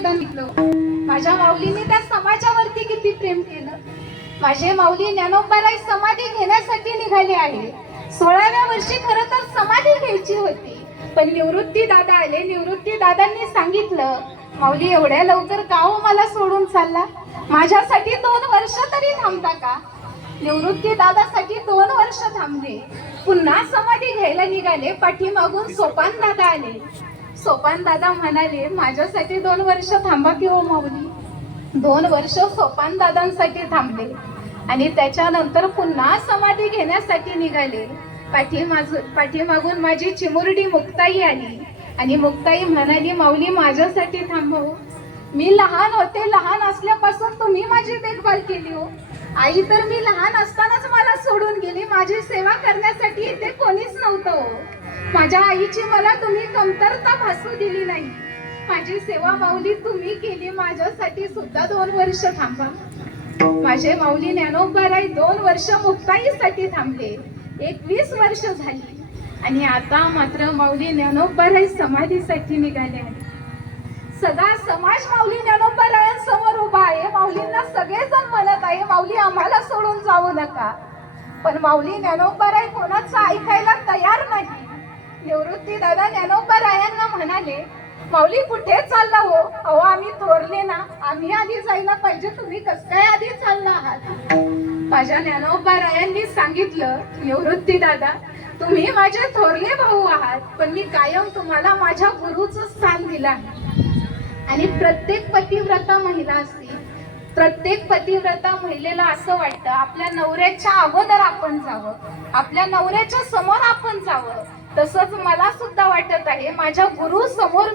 मैदान घेतलं माझ्या माऊलीने त्या समाजावरती किती प्रेम केलं. माझे माऊली ज्ञानोबाराय समाधी घेण्यासाठी निघाले आहे. सोळाव्या वर्षी खरं तर समाधी घ्यायची होती. पण निवृत्ती दादा आले. निवृत्ती दादांनी सांगितलं माऊली एवढ्या लवकर का हो मला सोडून चालला? माझ्यासाठी दोन वर्ष तरी थांबता का? निवृत्ती दादासाठी दोन वर्ष थांबले. पुन्हा समाधी घ्यायला निघाले. पाठीमागून सोपान दादा आले. सोपान दादा म्हणाले माझ्यासाठी दोन वर्ष थांबा की हो माऊली? दोन वर्ष सोपान दादांसाठी थांबले आणि त्याच्यानंतर पुन्हा समाधी घेण्यासाठी निघाले. पाठीमाज पाठीमागून माझी चिमुरडी मुक्ताई आली आणि मुक्ताई म्हणाली माऊली माझ्यासाठी थांबव हो. मी लहान होते लहान असल्यापासून तुम्ही माझी देखभाल केली हो. आई तर मी लहान असतानाच मला सोडून माझी सेवा करण्यासाठी इथे कोणीच नव्हतं हो. माझ्या आईची मला तुम्ही कमतरता भासू दिली नाही. माझी सेवा माऊली तुम्ही केली माझ्यासाठी सुद्धा दोन वर्ष थांबा. माझे माऊली ज्ञानोबाराई दोन वर्ष मुक्ताईसाठी थांबले. एकवीस वर्ष झाली. आणि आता मात्र माऊली ज्ञानोबाराई समाधीसाठी निघाले आहे सगळा समाज माऊली ज्ञानोबारायांसमोर उभा आहे. माऊलींना सगळेजण म्हणत आहे माऊली आम्हाला सोडून जाऊ नका. पण माऊली ज्ञानोबाराय कोणाचं ऐकायला तयार नाही. निवृत्ती दादा ज्ञानोबारायांना म्हणाले माऊली कुठे चालला हो? अहो आम्ही थोरले ना. आम्ही आधी जायला पाहिजे. तुम्ही कस काय आधी चालला आहात? माझ्या ज्ञानोबारायांनी सांगितलं निवृत्ती दादा तुम्ही माझे थोरले भाऊ आहात पण मी कायम तुम्हाला माझ्या गुरुच स्थान दिलं आहे. आणि प्रत्येक पतिव्रता महिला असते. प्रत्येक पतिव्रता महिलेला असं वाटतं आपल्या नवऱ्याच्या अगोदर आपण जावं आपल्या नवऱ्याच्या समोर आपण जावं. तसंच मला सुद्धा वाटत आहे माझ्या गुरु समोर